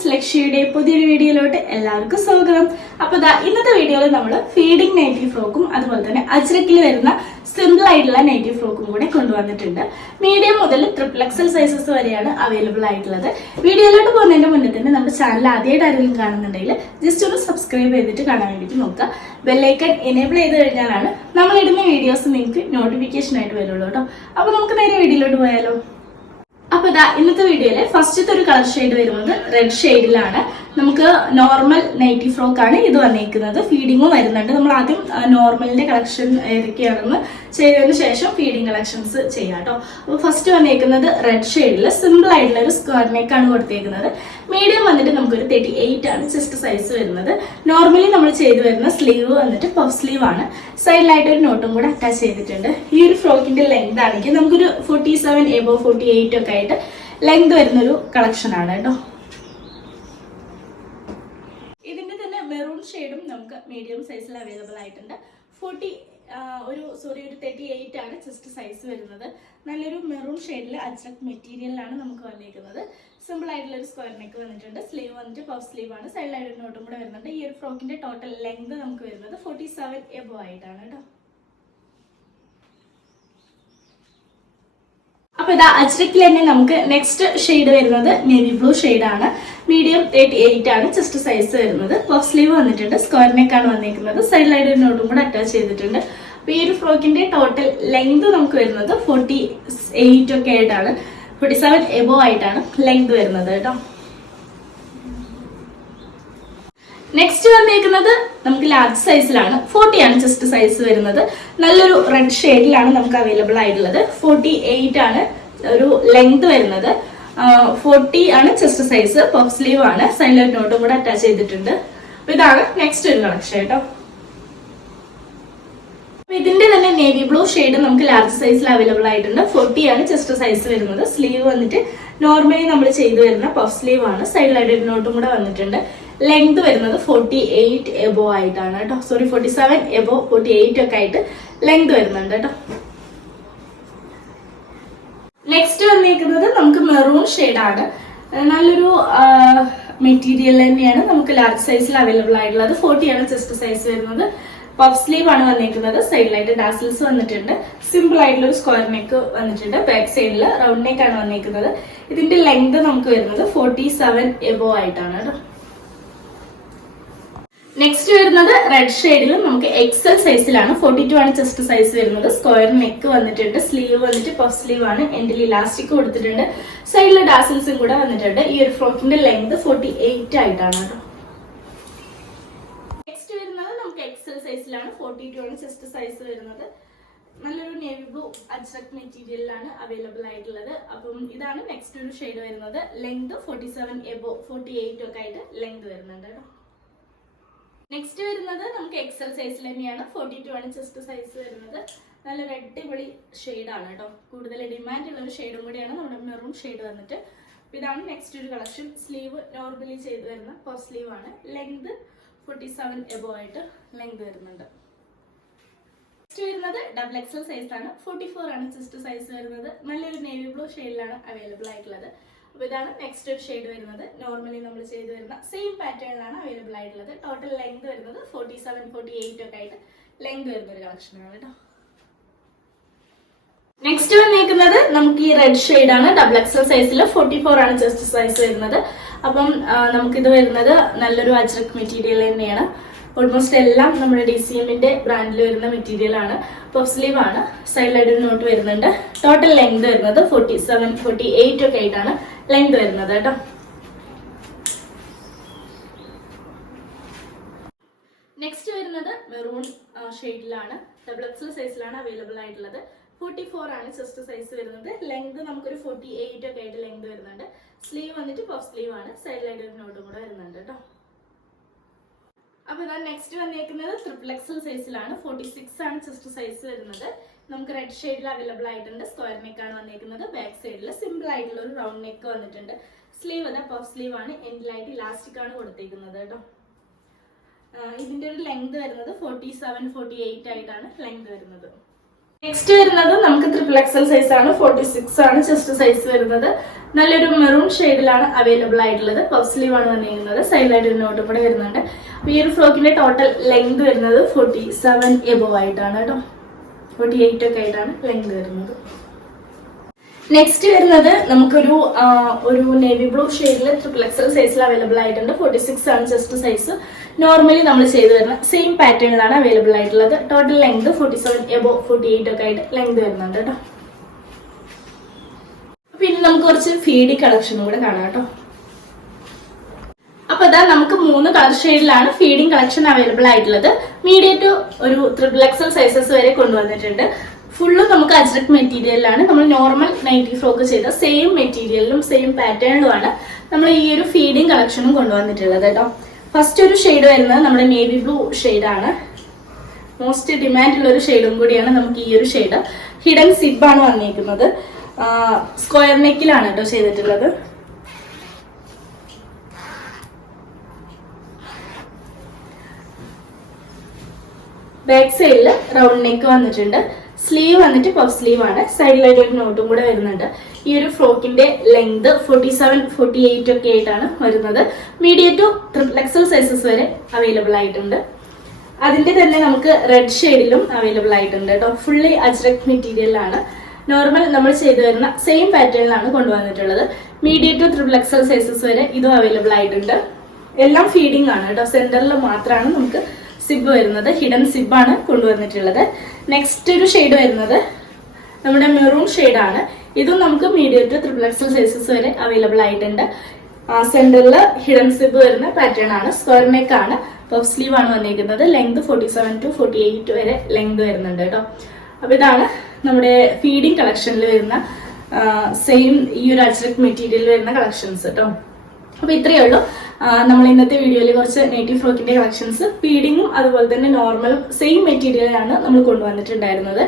Friends, ലക്ഷ്യയുടെ പുതിയൊരു വീഡിയോയിലോട്ട് എല്ലാവർക്കും സ്വാഗതം. അപ്പോൾ ഇന്നത്തെ വീഡിയോയിൽ നമ്മൾ ഫീഡിംഗ് നൈറ്റി ഫ്രോക്കും അതുപോലെ തന്നെ അജ്രക്കിൽ വരുന്ന സിമ്പിൾ ആയിട്ടുള്ള നൈറ്റി ഫ്രോക്കും കൂടെ കൊണ്ടുവന്നിട്ടുണ്ട്. മീഡിയം മുതൽ XXL സൈസസ് വരെയാണ് അവൈലബിൾ ആയിട്ടുള്ളത്. വീഡിയോയിലോട്ട് പോകുന്നതിന്റെ മുന്നേ തന്നെ നമ്മുടെ ചാനൽ ആദ്യമായിട്ട് ആരെങ്കിലും കാണുന്നുണ്ടെങ്കിൽ ജസ്റ്റ് ഒന്ന് സബ്സ്ക്രൈബ് ചെയ്തിട്ട് കാണാൻ വേണ്ടിയിട്ട് നോക്കുക. ബെല്ലൈക്കൺ എനേബിൾ ചെയ്ത് കഴിഞ്ഞാലാണ് നമ്മൾ ഇടുന്ന വീഡിയോസ് നിങ്ങൾക്ക് നോട്ടിഫിക്കേഷൻ ആയിട്ട് വരുള്ളൂ കേട്ടോ. അപ്പോൾ നമുക്ക് നേരെ വീഡിയോയിലോട്ട് പോയാലോ. അപ്പൊ ഇന്നത്തെ വീഡിയോയില് ഫസ്റ്റത്തെ ഒരു കളർ ഷെയ്ഡ് വരുന്നത് റെഡ് ഷെയ്ഡിലാണ്. നമുക്ക് നോർമൽ നൈറ്റി ഫ്രോക്ക് ആണ് ഇത് വന്നേക്കുന്നത്. ഫീഡിങ്ങും വരുന്നുണ്ട്. നമ്മൾ ആദ്യം നോർമലിന്റെ കളക്ഷൻ ഏതൊക്കെയാണെന്ന് ചെയ്തതിനു ശേഷം ഫീഡിങ് കളക്ഷൻസ് ചെയ്യാം കേട്ടോ. അപ്പൊ ഫസ്റ്റ് വന്നേക്കുന്നത് റെഡ് ഷെയ്ഡിൽ സിമ്പിൾ ആയിട്ടുള്ള ഒരു സ്ക്വയർ നെക്കാണ് കൊടുത്തേക്കുന്നത്. മീഡിയം വന്നിട്ട് നമുക്കൊരു 38 ആണ് ചെസ്റ്റ് സൈസ് വരുന്നത്. നോർമലി നമ്മൾ ചെയ്തു വരുന്ന സ്ലീവ് വന്നിട്ട് പഫ് സ്ലീവ് ആണ്. സൈഡിലായിട്ട് ഒരു നോട്ടും കൂടെ അറ്റാച്ച് ചെയ്തിട്ടുണ്ട്. ഈ ഒരു ഫ്രോക്കിന്റെ ലെങ്ത് ആണെങ്കിൽ നമുക്കൊരു 47 എബോ 48 ഒക്കെ ആയിട്ട് ലെങ്ത് വരുന്നൊരു കളക്ഷൻ ആണ് കേട്ടോ. ഇതിന്റെ തന്നെ മെറൂൺ ഷെയ്ഡും നമുക്ക് മീഡിയം സൈസിൽ അവൈലബിൾ ആയിട്ടുണ്ട്. ഒരു 38 ആണ് ചെസ്റ്റ് സൈസ് വരുന്നത്. നല്ലൊരു മെറൂൺ ഷെയ്ഡിൽ അജ്രക് മെറ്റീരിയലിലാണ് നമുക്ക് വന്നിരിക്കുന്നത്. സിമ്പിൾ ആയിട്ടുള്ള ഒരു സ്ക്വയർ നെക്ക് വന്നിട്ടുണ്ട്. സ്ലീവ് വന്നിട്ട് പഫ് സ്ലീവ് ആണ്. സൈഡിലായിട്ട് ഒരു നോട്ടും കൂടെ വരുന്നുണ്ട്. ഈ ഒരു ഫ്രോക്കിന്റെ ടോട്ടൽ ലെങ്ത് നമുക്ക് വരുന്നത് 47 എബോ ആയിട്ടാണ് കേട്ടോ. അപ്പൊ അജ്രക്കിൽ തന്നെ നമുക്ക് നെക്സ്റ്റ് ഷെയ്ഡ് വരുന്നത് നേവി ബ്ലൂ ഷെയ്ഡാണ്. മീഡിയം 38 ആണ് ചെസ്റ്റ് സൈസ് വരുന്നത്. പഫ് സ്ലീവ് വന്നിട്ടുണ്ട്. സ്ക്വയർ നെക്കാണ് വന്നിരിക്കുന്നത്. സൈഡിലായിട്ട് ഒരു നോട്ടും കൂടെ അറ്റാച്ച് ചെയ്തിട്ടുണ്ട്. അപ്പൊ ഈ ഒരു ഫ്രോക്കിന്റെ ടോട്ടൽ ലെങ്ത് നമുക്ക് വരുന്നത് 48 ഒക്കെ ആയിട്ടാണ്, 47 എബോ ആയിട്ടാണ് ലെങ്ത് വരുന്നത് കേട്ടോ. നെക്സ്റ്റ് വന്നേക്കുന്നത് നമുക്ക് ലാർജ് സൈസിലാണ്. 40 ആണ് ചെസ്റ്റ് സൈസ് വരുന്നത്. നല്ലൊരു റെഡ് ഷെയ്ഡിലാണ് നമുക്ക് അവൈലബിൾ ആയിട്ടുള്ളത്. 48 ആണ് ഒരു ലെങ്ത് വരുന്നത്. 40 ആണ് ചെസ്റ്റ് സൈസ്. പഫ് സ്ലീവ് ആണ്. സൈഡിലൊരു നോട്ടും കൂടെ അറ്റാച്ച് ചെയ്തിട്ടുണ്ട്. അപ്പൊ ഇതാണ് നെക്സ്റ്റ് ഒരു കളക്ഷൻ കേട്ടോ. ഇതിന്റെ തന്നെ നേവി ബ്ലൂ ഷെയ്ഡ് നമുക്ക് ലാർജ് സൈസിൽ അവൈലബിൾ ആയിട്ടുണ്ട്. 40 ആണ് ചെസ്റ്റ് സൈസ് വരുന്നത്. സ്ലീവ് വന്നിട്ട് നോർമലി നമ്മൾ ചെയ്തു വരുന്ന പഫ് സ്ലീവ് ആണ്. സൈഡിലായിട്ട് ഒരു നോട്ടും കൂടെ വന്നിട്ടുണ്ട്. ലെങ്ത് വരുന്നത് 48 എബോ ആയിട്ടാണ് കേട്ടോ. 47 എബോ 48 ഒക്കെ ആയിട്ട് ലെങ്ത് വരുന്നുണ്ട് കേട്ടോ. നെക്സ്റ്റ് വന്നിരിക്കുന്നത് നമുക്ക് മെറൂൺ ഷെയ്ഡാണ്. നല്ലൊരു മെറ്റീരിയൽ തന്നെയാണ്. നമുക്ക് ലാർജ് സൈസിൽ അവൈലബിൾ ആയിട്ടുള്ളത്. 40 ആണ് ചെസ്റ്റ് സൈസ് വരുന്നത്. പഫ് സ്ലീവ് ആണ് വന്നിരിക്കുന്നത്. സൈഡിലായിട്ട് ഡാസിൽസ് വന്നിട്ടുണ്ട്. സിമ്പിൾ ആയിട്ടുള്ള ഒരു സ്ക്വയർ നെക്ക് വന്നിട്ടുണ്ട്. ബാക്ക് സൈഡിൽ റൗണ്ട് നെക്ക് ആണ് വന്നിരിക്കുന്നത്. ഇതിന്റെ ലെങ്ത് നമുക്ക് വരുന്നത് 47 എബോ ആയിട്ടാണ് കേട്ടോ. നെക്സ്റ്റ് വരുന്നത് റെഡ് ഷെയ്ഡിലും നമുക്ക് XL സൈസിലാണ്. 42 ആണ് ചെസ്റ്റ് സൈസ് വരുന്നത്. സ്ക്വയർ നെക്ക് വന്നിട്ടുണ്ട്. സ്ലീവ് വന്നിട്ട് പഫ് സ്ലീവ് ആണ്. എൻഡിൽ ഇലാസ്റ്റിക് കൊടുത്തിട്ടുണ്ട്. സൈഡിലെ ഡാസിൽസും കൂടെ വന്നിട്ടുണ്ട്. ഈ ഒരു ഫ്രോക്കിന്റെ ലെങ്ത് 48 ആയിട്ടാണ് കേട്ടോ. നെക്സ്റ്റ് വരുന്നത് നമുക്ക് XL സൈസിലാണ്. 42 ആണ് ചെസ്റ്റ് സൈസ് വരുന്നത്. നല്ലൊരു നേവി ബ്ലൂ അജ്രക് മെറ്റീരിയലിലാണ് അവൈലബിൾ ആയിട്ടുള്ളത്. അപ്പം ഇതാണ് നെക്സ്റ്റ് ഒരു ഷെയ്ഡ് വരുന്നത്. ലെങ്ത് 47 എബോ 48 ഒക്കെ ആയിട്ട് ലെങ്ത് വരുന്നുണ്ട് കേട്ടോ. നെക്സ്റ്റ് വരുന്നത് നമുക്ക് XL സൈസിൽ തന്നെയാണ്. 42 ആണ് ചെസ്റ്റ് സൈസ് വരുന്നത്. നല്ലൊരു അടിപൊളി ഷെയ്ഡാണ് കേട്ടോ. കൂടുതൽ ഡിമാൻഡ് ഉള്ള ഒരു ഷെയ്ഡും കൂടിയാണ് നമ്മുടെ മെറൂൺ ഷെയ്ഡ് വന്നിട്ട്. ഇതാണ് നെക്സ്റ്റ് ഒരു കളക്ഷൻ. സ്ലീവ് നോർമലി ചെയ്ത് വരുന്ന പഫ് സ്ലീവ് ആണ്. ലെങ്ത് 47 എബോ ആയിട്ട് ലെങ്ത് വരുന്നുണ്ട്. നെക്സ്റ്റ് വരുന്നത് XXL സൈസ് ആണ്. 44 ആണ് ചെസ്റ്റ് സൈസ് വരുന്നത്. നല്ലൊരു നേവി ബ്ലൂ ഷെയ്ഡിലാണ് അവൈലബിൾ ആയിട്ടുള്ളത്. അപ്പൊ ഇതാണ് നെക്സ്റ്റ് ഒരു ഷെയ്ഡ് വരുന്നത്. നോർമലി നമ്മൾ ചെയ്തു വരുന്ന സെയിം പാറ്റേണിലാണ് അവൈലബിൾ ആയിട്ടുള്ളത്. ടോട്ടൽ ലെങ്ത് വരുന്നത് 47 48 ഒക്കെ ആയിട്ട് ലെങ്ത് വരുന്ന ഒരു കളക്ഷനാണ് കേട്ടോ. നെക്സ്റ്റ് വന്നിരിക്കുന്നത് നമുക്ക് ഈ റെഡ് ഷെയ്ഡ് ആണ്. XXL സൈസിൽ 44 ആണ് ചെസ്റ്റ് സൈസ് വരുന്നത്. അപ്പം നമുക്കിത് വരുന്നത് നല്ലൊരു അജ്രക് മെറ്റീരിയൽ തന്നെയാണ്. ഓൾമോസ്റ്റ് എല്ലാം നമ്മുടെ DCMന്റെ ബ്രാൻഡിൽ വരുന്ന മെറ്റീരിയൽ ആണ്. പഫ് സ്ലീവ് ആണ്. സൈഡിലായിട്ട് ഒരു നോട്ട് വരുന്നുണ്ട്. ടോട്ടൽ ലെങ്ത് വരുന്നത് 47 48 ഒക്കെ ആയിട്ടാണ് ലെങ്ത് വരുന്നത് കേട്ടോ. നെക്സ്റ്റ് വരുന്നത് മെറൂൺ ഷെയ്ഡിലാണ്. XXL സൈസിലാണ് അവൈലബിൾ ആയിട്ടുള്ളത്. 44 ആണ് ചെസ്റ്റ് സൈസ് വരുന്നത്. ലെങ്ത് നമുക്കൊരു 48 ഒക്കെ ആയിട്ട് ലെങ്ത് വരുന്നുണ്ട്. സ്ലീവ് വന്നിട്ട് പഫ് സ്ലീവ് ആണ്. സൈഡിലായിട്ട് ഒരു നോട്ടും കൂടെ വരുന്നുണ്ട് കേട്ടോ. അപ്പൊ നെക്സ്റ്റ് വന്നേക്കുന്നത് XXL സൈസിലാണ്. 46 ആണ് ചെസ്റ്റ് സൈസ് വരുന്നത്. നമുക്ക് റെഡ് ഷെയ്ഡിൽ അവൈലബിൾ ആയിട്ടുണ്ട്. സ്ക്വയർ നെക്ക് ആണ് വന്നിരിക്കുന്നത്. ബാക്ക് സൈഡിൽ സിമ്പിൾ ആയിട്ടുള്ള ഒരു റൗണ്ട് നെക്ക് വന്നിട്ടുണ്ട്. സ്ലീവ് പഫ് സ്ലീവ് ആണ്. എൻഡിലായിട്ട് ഇലാസ്റ്റിക് ആണ് കൊടുത്തേക്കുന്നത് കേട്ടോ. ഇതിന്റെ ഒരു ലെങ്ത് വരുന്നത് 47 48 ആയിട്ടാണ് ലെങ്ത് വരുന്നത്. നെക്സ്റ്റ് വരുന്നത് നമുക്ക് XXL സൈസ് ആണ്, 46 ആണ് ചെസ്റ്റ് സൈസ് വരുന്നത്. നല്ലൊരു മെറൂൺ ഷെയ്ഡിലാണ് അവൈലബിൾ ആയിട്ടുള്ളത്. പഫ് സ്ലീവ് ആണ് വന്നിരിക്കുന്നത്, സൈഡിലായിട്ട് ഒരു നോട്ടും കൂടെ വരുന്നുണ്ട്. ഈ ഒരു ഫ്രോക്കിന്റെ ടോട്ടൽ ലെങ്ത് വരുന്നത് 47 എബോവ് ആയിട്ടാണ് കേട്ടോ, 48 ഒക്കെ ആയിട്ടാണ് ലെങ്ത് വരുന്നത്. നെക്സ്റ്റ് വരുന്നത് നമുക്കൊരു നേവി ബ്ലൂ ഷെയ്ഡിൽ XXL സൈസിൽ അവൈലബിൾ ആയിട്ടുണ്ട്. 46 ആണ് ചെസ്റ്റ് സൈസ്. നോർമലി നമ്മൾ ചെയ്തു വരുന്ന സെയിം പാറ്റേണിലാണ് അവൈലബിൾ ആയിട്ടുള്ളത്. ടോട്ടൽ ലെങ്ത് 47 എബോ 48 ഒക്കെ ആയിട്ട് ലെങ്ത് വരുന്നുണ്ട് കേട്ടോ. പിന്നെ നമുക്ക് കുറച്ച് ഫീഡി കളക്ഷനും കൂടെ കാണാം കേട്ടോ. അപ്പൊ ഇതാ നമുക്ക് 3 കളർ ഷെയ്ഡിലാണ് ഫീഡിംഗ് കളക്ഷൻ അവൈലബിൾ ആയിട്ടുള്ളത്. മീഡിയം ടു ഒരു XXL സൈസസ് വരെ കൊണ്ടുവന്നിട്ടുണ്ട്. ഫുള്ള് നമുക്ക് അജ്രക് മെറ്റീരിയലിലാണ്. നമ്മൾ നോർമൽ നൈറ്റി ഫ്രോക്ക് ചെയ്ത സെയിം മെറ്റീരിയലിലും സെയിം പാറ്റേണിലുമാണ് നമ്മൾ ഈ ഒരു ഫീഡിംഗ് കളക്ഷനും കൊണ്ടുവന്നിട്ടുള്ളത് കേട്ടോ. ഫസ്റ്റ് ഒരു ഷെയ്ഡ് വരുന്നത് നമ്മുടെ നേവി ബ്ലൂ ഷെയ്ഡാണ്. മോസ്റ്റ് ഡിമാൻഡ് ഉള്ള ഒരു ഷെയ്ഡും കൂടിയാണ് നമുക്ക് ഈ ഒരു ഷെയ്ഡ്. ഹിഡൻ സിബാണ് വന്നിരിക്കുന്നത്. സ്ക്വയർ നെക്കിലാണ് കേട്ടോ ചെയ്തിട്ടുള്ളത്. ബാക്ക് സൈഡിൽ റൗണ്ട് നെക്ക് വന്നിട്ടുണ്ട്. സ്ലീവ് വന്നിട്ട് പഫ് സ്ലീവ് ആണ്. സൈഡിലായിട്ട് ഒരു നോട്ടും കൂടെ വരുന്നുണ്ട്. ഈ ഒരു ഫ്രോക്കിന്റെ ലെങ്ത് 47, 48 ഒക്കെ ആയിട്ടാണ് വരുന്നത്. മീഡിയം ടു XXL സൈസസ് വരെ അവൈലബിൾ ആയിട്ടുണ്ട്. അതിന്റെ തന്നെ നമുക്ക് റെഡ് ഷെയ്ഡിലും അവൈലബിൾ ആയിട്ടുണ്ട് കേട്ടോ. ഫുള്ളി അജ്രക് മെറ്റീരിയലാണ്. നോർമൽ നമ്മൾ ചെയ്തു വരുന്ന സെയിം പാറ്റേണിലാണ് കൊണ്ടുവന്നിട്ടുള്ളത്. മീഡിയം ടു XXL സൈസസ് വരെ ഇതും അവൈലബിൾ ആയിട്ടുണ്ട്. എല്ലാം ഫീഡിംഗ് ആണ് കേട്ടോ. സെന്ററിൽ മാത്രമാണ് നമുക്ക് സിബ് വരുന്നത്. ഹിഡൻ സിബാണ് കൊണ്ടുവന്നിട്ടുള്ളത്. നെക്സ്റ്റ് ഒരു ഷെയ്ഡ് വരുന്നത് നമ്മുടെ മെറൂൺ ഷെയ്ഡാണ്. ഇതും നമുക്ക് മീഡിയം ടു XXL സൈസസ് വരെ അവൈലബിൾ ആയിട്ടുണ്ട്. സെന്ററിൽ ഹിഡൻ സിബ് വരുന്ന പാറ്റേൺ ആണ്. സ്ക്വയർ നെക്ക് ആണ്. പഫ് സ്ലീവ് ആണ് വന്നിരിക്കുന്നത്. ലെങ്ത് 47 to 48 വരെ ലെങ്ത് വരുന്നുണ്ട് കേട്ടോ. അപ്പൊ ഇതാണ് നമ്മുടെ ഫീഡിംഗ് കളക്ഷനിൽ വരുന്ന സെയിം ഈ ഒരു അജ്രക് മെറ്റീരിയലിൽ വരുന്ന കളക്ഷൻസ് കേട്ടോ. അപ്പൊ ഇത്രയേ ഉള്ളൂ. നമ്മൾ ഇന്നത്തെ വീഡിയോയിൽ കുറച്ച് നേറ്റീവ് ഫ്രോക്കിന്റെ കളക്ഷൻസ് ഫീഡിങ്ങും അതുപോലെ തന്നെ നോർമൽ സെയിം മെറ്റീരിയലാണ് നമ്മൾ കൊണ്ടുവന്നിട്ടുണ്ടായിരുന്നത്.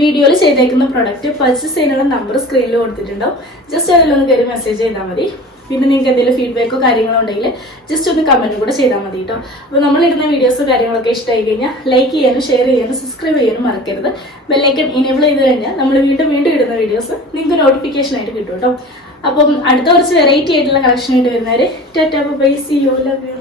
വീഡിയോയിൽ ചെയ്തേക്കുന്ന പ്രൊഡക്റ്റ് പർച്ചേസ് ചെയ്യാനുള്ള നമ്പർ സ്ക്രീനിൽ കൊടുത്തിട്ടുണ്ടാവും. ജസ്റ്റ് അതിലൊന്ന് കയറി മെസ്സേജ് ചെയ്താൽ മതി. പിന്നെ നിങ്ങൾക്ക് എന്തെങ്കിലും ഫീഡ്ബാക്കോ കാര്യങ്ങളോ ഉണ്ടെങ്കിൽ ജസ്റ്റ് ഒന്ന് കമന്റ് കൂടെ ചെയ്താൽ മതി കേട്ടോ. അപ്പോൾ നമ്മളിടുന്ന വീഡിയോസോ കാര്യങ്ങളൊക്കെ ഇഷ്ടമായി കഴിഞ്ഞാൽ ലൈക്ക് ചെയ്യാനും ഷെയർ ചെയ്യാനും സബ്സ്ക്രൈബ് ചെയ്യാനും മറക്കരുത്. ബെല്ലൈക്കൺ എനേബിൾ ചെയ്ത് കഴിഞ്ഞാൽ നമ്മൾ വീണ്ടും ഇടുന്ന വീഡിയോസ് നിങ്ങൾക്ക് നോട്ടിഫിക്കേഷൻ ആയിട്ട് കിട്ടും കേട്ടോ. അപ്പം അടുത്ത കുറച്ച് വെറൈറ്റി ആയിട്ടുള്ള കളക്ഷൻ ആയിട്ട് വരുന്നവരെ tata bye see you love U.